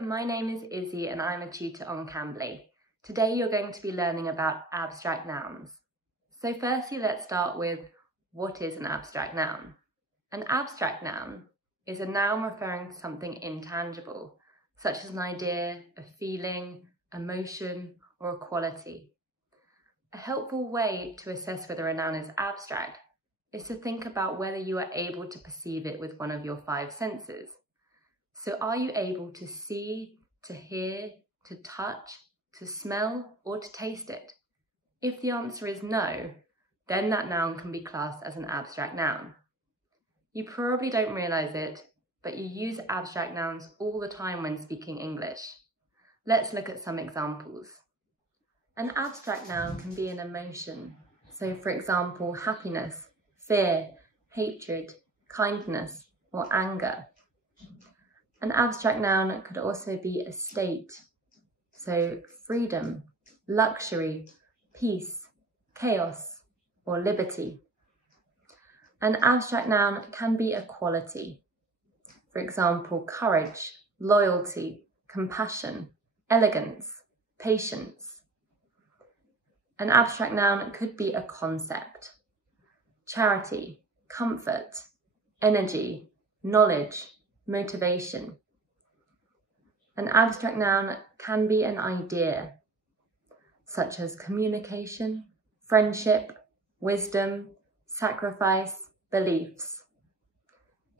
my name is Issy and I'm a tutor on Cambly. Today you're going to be learning about abstract nouns. So firstly, let's start with what is an abstract noun? An abstract noun is a noun referring to something intangible, such as an idea, a feeling, emotion, or a quality. A helpful way to assess whether a noun is abstract is to think about whether you are able to perceive it with one of your 5 senses. So are you able to see, to hear, to touch, to smell, or to taste it? If the answer is no, then that noun can be classed as an abstract noun. You probably don't realise it, but you use abstract nouns all the time when speaking English. Let's look at some examples. An abstract noun can be an emotion. So for example, happiness, fear, hatred, kindness, or anger. An abstract noun could also be a state. So freedom, luxury, peace, chaos, or liberty. An abstract noun can be a quality. For example, courage, loyalty, compassion, elegance, patience. An abstract noun could be a concept. Charity, comfort, energy, knowledge, motivation. An abstract noun can be an idea, such as communication, friendship, wisdom, sacrifice, beliefs.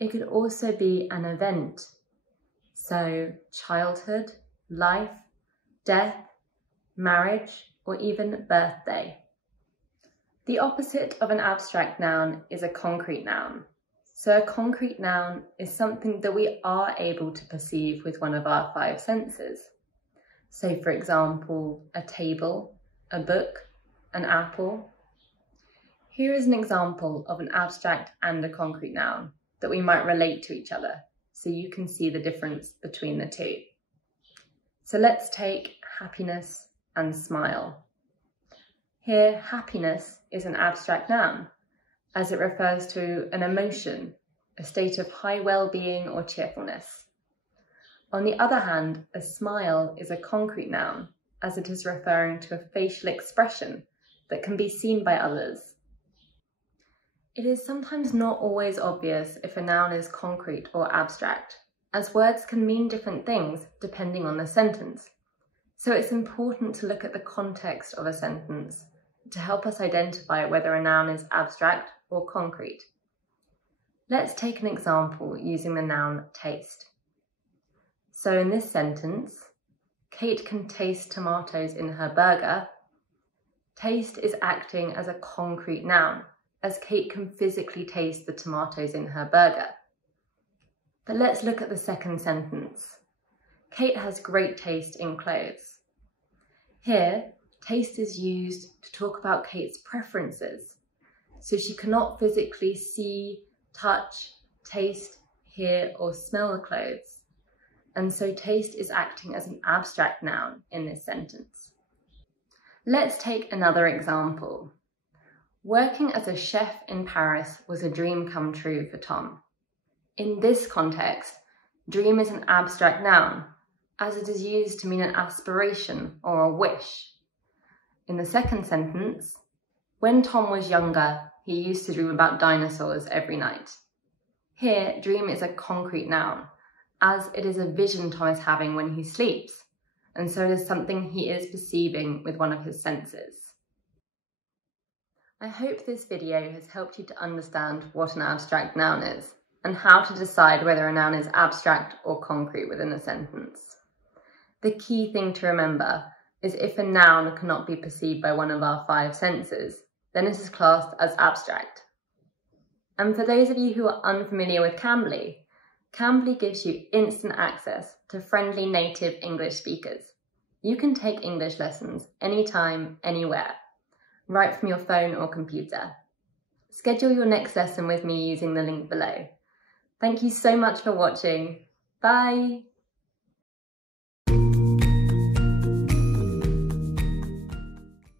It could also be an event, so childhood, life, death, marriage, or even birthday. The opposite of an abstract noun is a concrete noun. So a concrete noun is something that we are able to perceive with one of our 5 senses. So for example, a table, a book, an apple. Here is an example of an abstract and a concrete noun that we might relate to each other, so you can see the difference between the two. So let's take happiness and smile. Here, happiness is an abstract noun, as it refers to an emotion, a state of high well-being or cheerfulness. On the other hand, a smile is a concrete noun, as it is referring to a facial expression that can be seen by others. It is sometimes not always obvious if a noun is concrete or abstract, as words can mean different things depending on the sentence. So it's important to look at the context of a sentence to help us identify whether a noun is abstract or concrete. Let's take an example using the noun taste. So in this sentence, Kate can taste tomatoes in her burger. Taste is acting as a concrete noun, as Kate can physically taste the tomatoes in her burger. But let's look at the second sentence. Kate has great taste in clothes. Here, taste is used to talk about Kate's preferences. So she cannot physically see, touch, taste, hear, or smell the clothes. And so taste is acting as an abstract noun in this sentence. Let's take another example. Working as a chef in Paris was a dream come true for Tom. In this context, dream is an abstract noun, as it is used to mean an aspiration or a wish. In the second sentence, when Tom was younger, he used to dream about dinosaurs every night. Here, dream is a concrete noun, as it is a vision Tom is having when he sleeps, and so it is something he is perceiving with one of his senses. I hope this video has helped you to understand what an abstract noun is, and how to decide whether a noun is abstract or concrete within a sentence. The key thing to remember is if a noun cannot be perceived by one of our 5 senses, then it is classed as abstract. And for those of you who are unfamiliar with Cambly, Cambly gives you instant access to friendly native English speakers. You can take English lessons anytime, anywhere, right from your phone or computer. Schedule your next lesson with me using the link below. Thank you so much for watching. Bye!